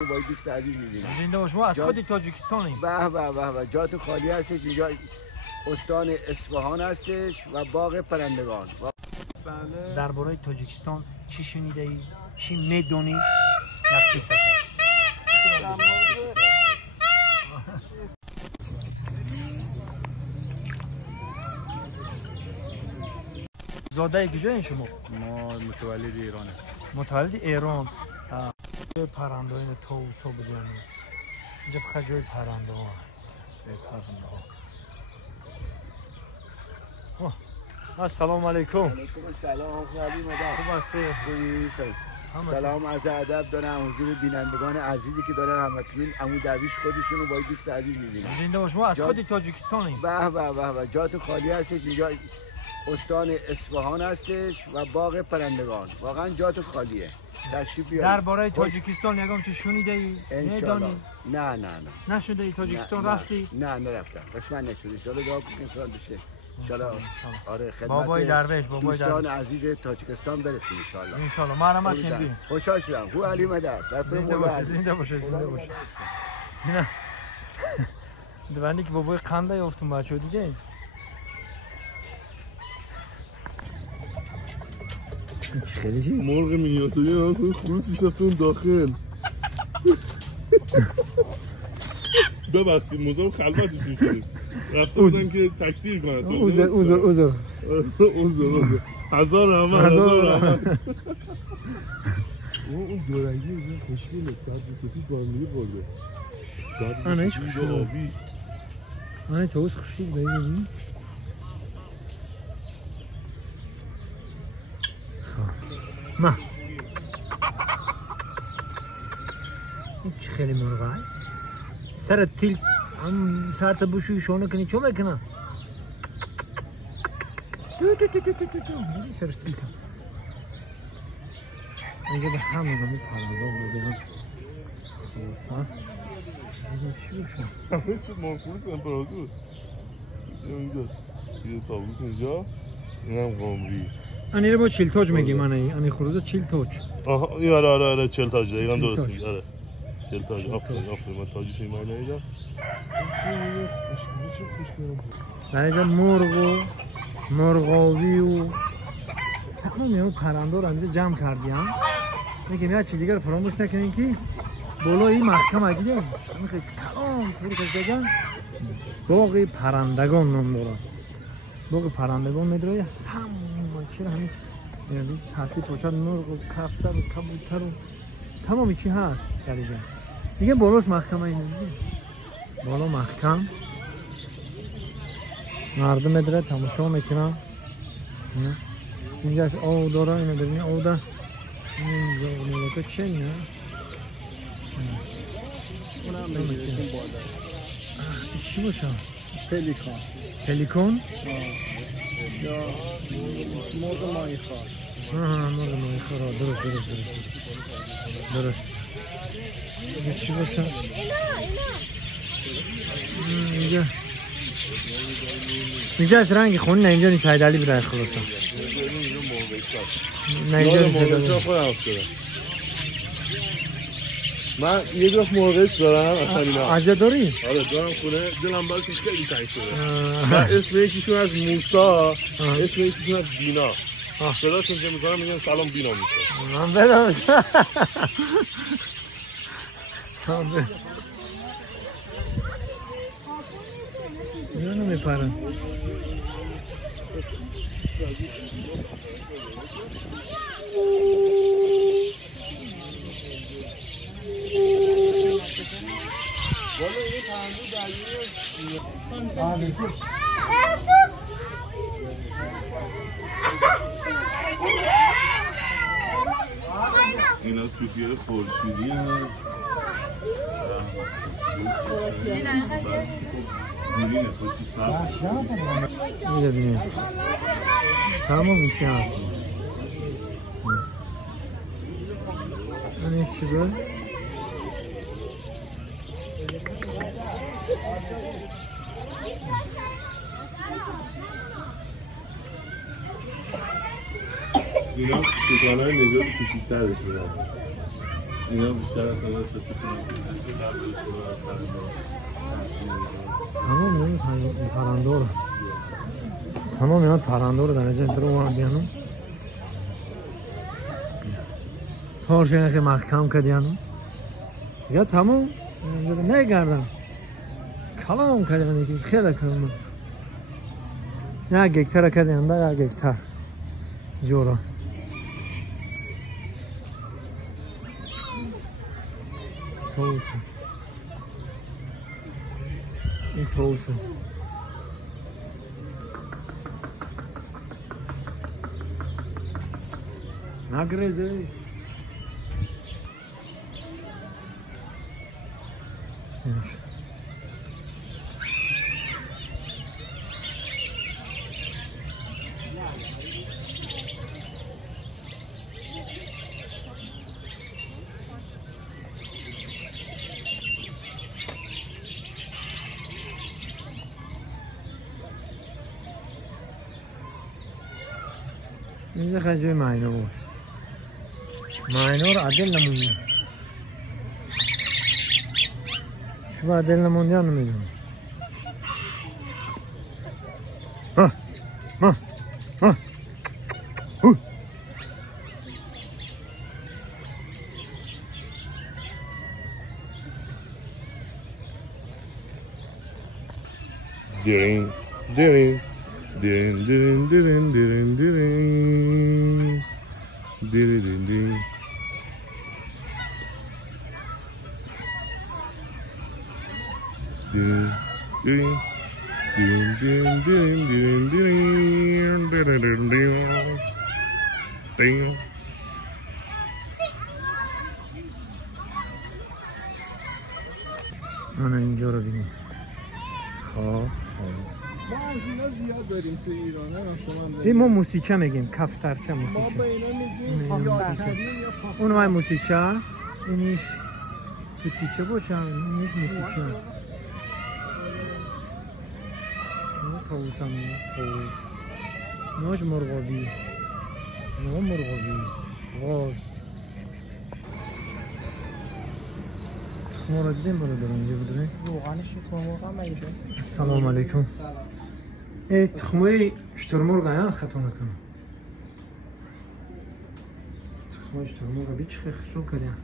با دوست عزیز می‌بینیم. زنده باش. ما از خود تاجیکستانیم. به به به به. جات خالی هستش اینجا. استان اصفهان هستش و باغ پرندگان. بله. درباره تاجیکستان چی شنیده ای؟ چی میدونی؟ نقشی سفر. زاده کجایین شما؟ ما متولد ایران هستیم. متولد ایران. پرنده این طاووس ها بودن. اینجا فقط جای پرنده ها. السلام علیکم. علیکم السلام. علی مدام. خوب هستی؟ خوبی؟ سلام عرض ادب دارم حضور بینندگان عزیزی که دارن همکنون عمو درویش خودشونو با دوست عزیز می‌بینن. زنده باش. ما از خود تاجیکستانیم. به به به به. جات خالی هستش اینجا. استان اصفهان هستش و باغ پرندگان. واقعا جات خالیه. تشریف بیارید. درباره تاجیکستان یگام چه شنیده ای؟ میدونی؟ نه. نشده ای تاجیکستان رفتی؟ نه نرفتم. قسمت نشده. ان شاءالله دعا کنید سال بشه. انشالله. آره خدمت بابای درویش دوستان عزیز تاجیکستان برسیم انشالله. انشالله. مرحمت کردیم. خوشحال شدم. خوب علی مدد. زنده باشه. اینا دوندی که بابای قنده یافتم بچه‌ها دیدین؟ خیلی چی؟ مرغ مینیاتوری ها که خروسش رفتون داخل. ببخشید موزم خلوتشون شدید. رفته بودن که تکثیر کنن. اوزر. هزار رحمت. اون دورنگی این خوشگله. سبز سفید با هم دیگه برده. سبز سفید آبی. آنه طاووس خوشید ببینی؟ ما خیلی مرغه سر تیل هم سر تا بوشوی شونه کنی چون میکنه تو سرش تیل کن اینجا به هم نگاه پرنده بودم خوصا چی بشون همه چه منفوس امپراتور اینجا یه طاووس اینجا اینم قمری آنی رو با چیل تاج میگیم آنی خروزه چیل تاج آها این آره چیل تاج دقیقا درست میگه آره چیل تاج آفرین من تاجش این معنی ندیدم برای جا مرغ و مرغاوی و تمامی اون پرنده رو اینجا جمع کردیم میگیم یه چیز دیگر رو فراموش نکنین که بالا این محکم اگیده همین خیلی کلام پور کشدگن باغ پرندگان نام دارن باغ پرندگان میداره چرا همین یعنی تحتی پاچه مرغ و کفتر و کبوتر و تمامی چی هست شریجه دیگه بالاش محکمه اینه بالا محکم مردم داره تماشا میکنن اینجا از آو داره اینه ببینی آو ده اینجا ملکه چه اینه اونم بگیرشون بالا چی باشه؟ پلیکان یا مرغ ماهیخوار مرغ ماهیخوار درست چی باشه؟ اینجا از رنگ خون نه اینجا نیست حیدرعلی بوده خلاصا نه اینجا نیست من یه جفت مرغش دارم اصلا اینا عجب داری؟ آره دارم خونه دلم براتون خیلی تنگ شده من اسم یکیشون از موسا اسم یکیشون از بینا صداشون که میکنم میگن سلام بینا موسا من بدم سلام به اینو میپرن اینا توتیه خورشیدی هست گرینه خوشی سبز اینجا بینید تمام میشه هست این چی بود؟ اینا توتانهای نژاد کوچیک‌ترش می‌دن اینا بیشتر از حالا چه تمام این پرندور تمام اینا پرندور در اینجا درو بیانو تارش اینه که محکم کردیانو دیگه تمام نگردم کلام کردن که خیلی کردم یک گکتر کردیم ده یک گکتر جورا توسو این توسو نگریزه اینجا خیلی جای معینه باش معینه رو عدل نمونده شو عدل نمونده یا نمیدونم Dirin, dirin, dirin, dirin, dirin, dirin, dirin, dirin, dirin, dirin. Dirin, dirin, dirin, dirin, dirin, dirin, dirin, dirin, dirin, dirin. من اینجا رو بینیم ما از اینا زیاد داریم تو ایران هم شما داریم ما موسیچه میگیم کفترچه ما موسیچه به اینا میگیم یارکری یا پاخ اون های موسیچه اینیش تو تیچه باشه اینیش موسیچه طاووس هم طاووس ناش مرغابی نه مرغابی غاز ما رو دیدیم بالا دارم اینجا بودونه روغنش شترمرغ هم میده سلام علیکم ای تخمه شترمرغ ها خطا نکنم تخمه شترمرغ بی چه خشو کردیم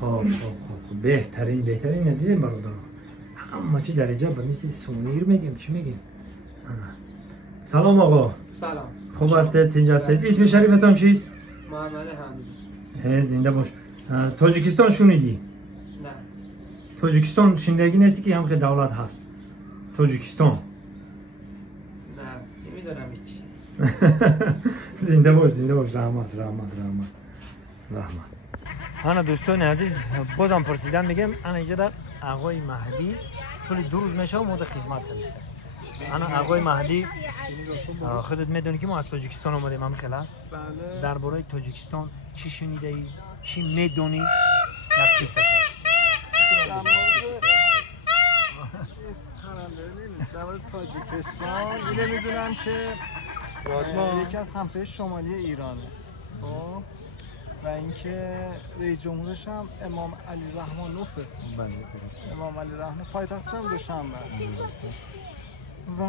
خوب بهترین ندیدیم بالا دارم همه چی درجه با مثل سونیر میگیم چی میگیم سلام آقا سلام خوب هستید اینجا هستید اسم شریفتان چیست؟ محمد حمزه زنده باش تاجیکستان شنیدی؟ نه تاجیکستان شنیدگی نیستی که هم که دولت هست تاجیکستان نه نمیدونم هیچ زنده باش رحمت انا دوستان عزیز بازم پرسیدن میگم انا اینجا در آقای مهدی طول 2 روز میشه و ما در خدمت هستیم انا آقای مهدی خودت میدونی که ما از تاجیکستان اومدیم هم خلاص بله درباره تاجیکستان چی شنیده ای چی میدونی نقشی سفر در مورد در مورد تاجیکستان اینه میدونم که یکی از همسایه شمالی ایرانه خب و اینکه رئیس جمهورش هم امام علی رحمانوفه امام علی رحمان پایتختش هم دوشنبه است و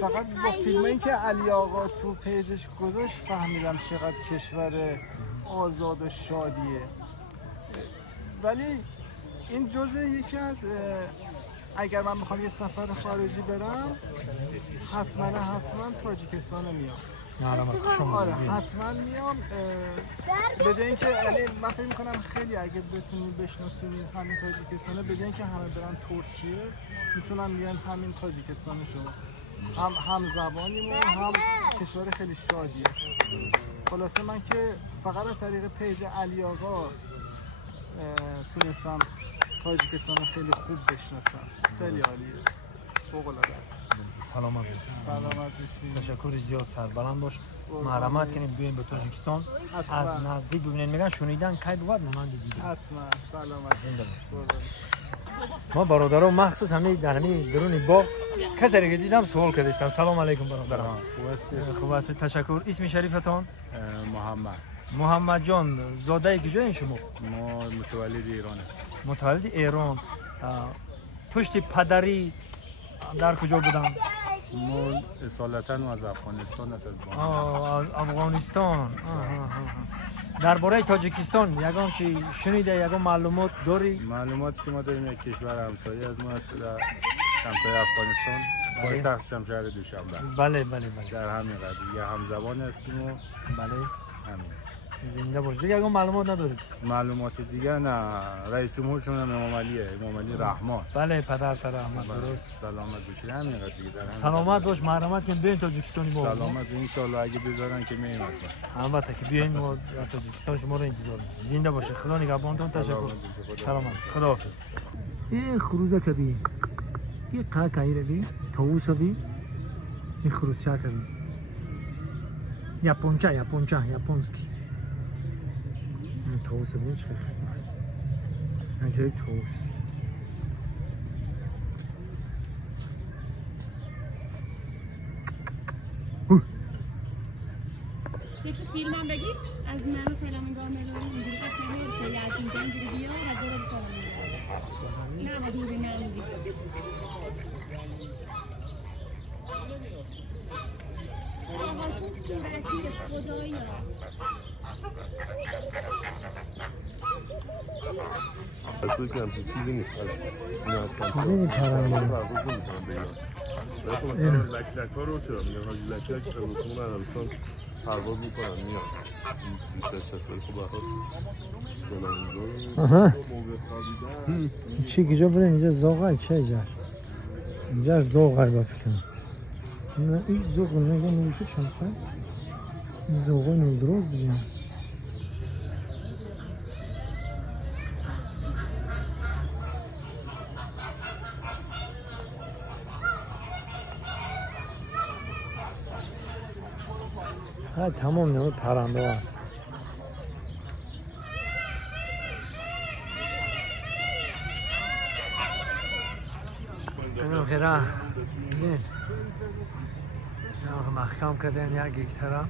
فقط با فیلمایی که علی آقا تو پیجش گذاشت فهمیدم چقدر کشور آزاد و شادیه ولی این جزء یکی از اگر من بخوام یه سفر خارجی برم حتما تاجیکستان میام آره حتما میام به جای اینکه من فکر میکنم خیلی اگه بتونید بشناسونید همین تاجیکستانه به جای اینکه همه برن ترکیه میتونن بیان همین تاجیکستان شما هم زبانیم و هم کشور خیلی شادیه خلاصه من که فقط از طریق پیج علی آقا تونستم تاجیکستان خیلی خوب بشناسم خیلی عالیه فوق العاده سلامت باشید تشکر زیاد سربلند باش معلومات کنید بیاین به تاجیکستان از نزدیک ببینید میگن شنیدن کی بود من دیدم حتما سلامت زنده باش ما برادرها مخصوص همین در همین درون باغ کسی که دیدم سوال کردم. سلام علیکم برادران. خوب است تشکر. اسم شریفتون؟ محمد جان. زاده کجایین شما؟ ما متولد ایران است. متولد ایران. پشت پدری در کجا بودن؟ ما اصالتا از افغانستان است. از افغانستان. درباره تاجیکستان یگان چی شنیده، یگان معلومات داری؟ معلوماتی که ما داریم یک کشور همسایه از ما است، همسایه افغانستان، پایتختش هم شهر دوشنبه. بله. در همین قضیه همزبان هستیم و بله. همین. زنده باش. دیگه اگه معلومات ندارید؟ معلومات دیگه نه. رئیس جمهورشون هم امام علی رحمان. بله پدر احمد. درست. سلامت باشید. همین قضیه در سلامت باش. مرحمت کن بیاین تاجیکستانی ما. سلامت ان شاء الله اگه بذارن که میایم. البته که بیاین ما تاجیکستان شما رو انتظار می‌کنیم. زنده باشه. خدا نگهبانتون. تشکر. سلامت. خداحافظ. این خروزه کبی. این قاقایی روی طاووس روی این خروزچه کبی. یاپونسکی. طاووس روی چه خوشمزه. عجایب طاووس. یکی فیلم هم بگید از من و فلان نگاه ندارم اینجوری قشنگه که از اینجا اینجوری بیا و دور بسارم نه و دوری نمیدید آقاشون صورتی خدایی اصلا که همچین چیزی نیست. این اصلا خیلی پرنده. پرواز نمی‌کنم بگیرم. مثلا لک ها رو چرا میگن حاجی لک که رسوم عربستان پرواز میکنن میان. این تصویر خوب بخواد. چی کجا بریم اینجا زاغه چه اینجا؟ اینجا زاغه با فکر. نه این زاغه نگه نمیشه چند خواهد؟ این زاغه نودروز بگیم. تمام نوع پرنده هست. اینو خیره ببین محکم کردن یک طرف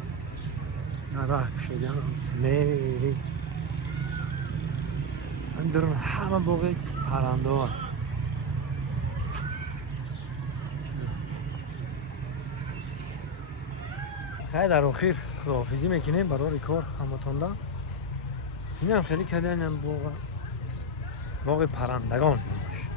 نراه شدن میری درون همه باقی پرنده ها. خیلی در آخر خداحافظی میکنیم برای کار همتون. این هم خیلی کردن باغ پرندگان باشه.